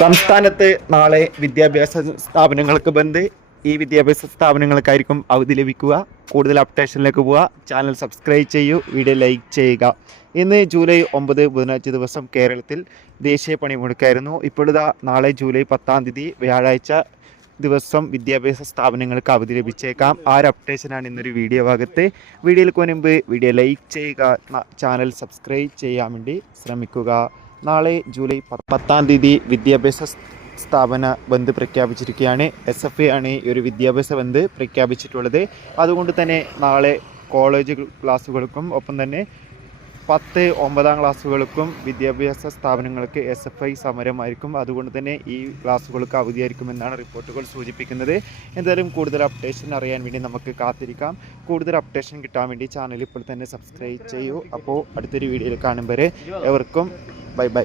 സംസ്ഥാനത്ത് നാളെ വിദ്യാഭ്യാസ സ്ഥാപനങ്ങൾക്ക് ബന്ദ്. ഈ വിദ്യാഭ്യാസ സ്ഥാപനങ്ങൾക്കായിരിക്കും അവധി ലഭിക്കുക. കൂടുതൽ അപ്ഡേഷനിലേക്ക് പോവുക. ചാനൽ സബ്സ്ക്രൈബ് ചെയ്യൂ, വീഡിയോ ലൈക്ക് ചെയ്യുക. ഇന്ന് ജൂലൈ 9 ബുധനാഴ്ച ദിവസം കേരളത്തിൽ ദേശീയ പണിമുടക്കായിരുന്നു. ഇപ്പോഴിതാ നാളെ ജൂലൈ 10 വ്യാഴാഴ്ച ദിവസം വിദ്യാഭ്യാസ സ്ഥാപനങ്ങൾക്ക് അവധി ലഭിച്ചേക്കാം. ആ ഒരു അപ്ഡേഷനാണ് ഇന്നൊരു വീഡിയോ ഭാഗത്ത്. വീഡിയോയിലേക്ക് മുൻപ് വീഡിയോ ലൈക്ക് ചെയ്യുക, ചാനൽ സബ്സ്ക്രൈബ് ചെയ്യാൻ വേണ്ടി ശ്രമിക്കുക. നാളെ ജൂലൈ 10 വിദ്യാഭ്യാസ സ്ഥാപന ബന്ദ് പ്രഖ്യാപിച്ചിരിക്കുകയാണ്. SFI ആണ് ഈ ഒരു വിദ്യാഭ്യാസ ബന്ദ് പ്രഖ്യാപിച്ചിട്ടുള്ളത്. അതുകൊണ്ട് തന്നെ നാളെ കോളേജ് ക്ലാസ്സുകൾക്കും ഒപ്പം തന്നെ 10, 9 ക്ലാസ്സുകൾക്കും വിദ്യാഭ്യാസ സ്ഥാപനങ്ങൾക്ക് SFI സമരമായിരിക്കും. അതുകൊണ്ട് തന്നെ ഈ ക്ലാസ്സുകൾക്ക് അവധിയായിരിക്കുമെന്നാണ് റിപ്പോർട്ടുകൾ സൂചിപ്പിക്കുന്നത്. എന്തായാലും കൂടുതൽ അപ്ഡേഷൻ അറിയാൻ വേണ്ടി നമുക്ക് കാത്തിരിക്കാം. കൂടുതൽ അപ്ഡേഷൻ കിട്ടാൻ വേണ്ടി ചാനൽ ഇപ്പോൾ തന്നെ സബ്സ്ക്രൈബ് ചെയ്യൂ. അപ്പോൾ അടുത്തൊരു വീഡിയോയിൽ കാണും വരെ എവർക്കും ബൈ ബൈ.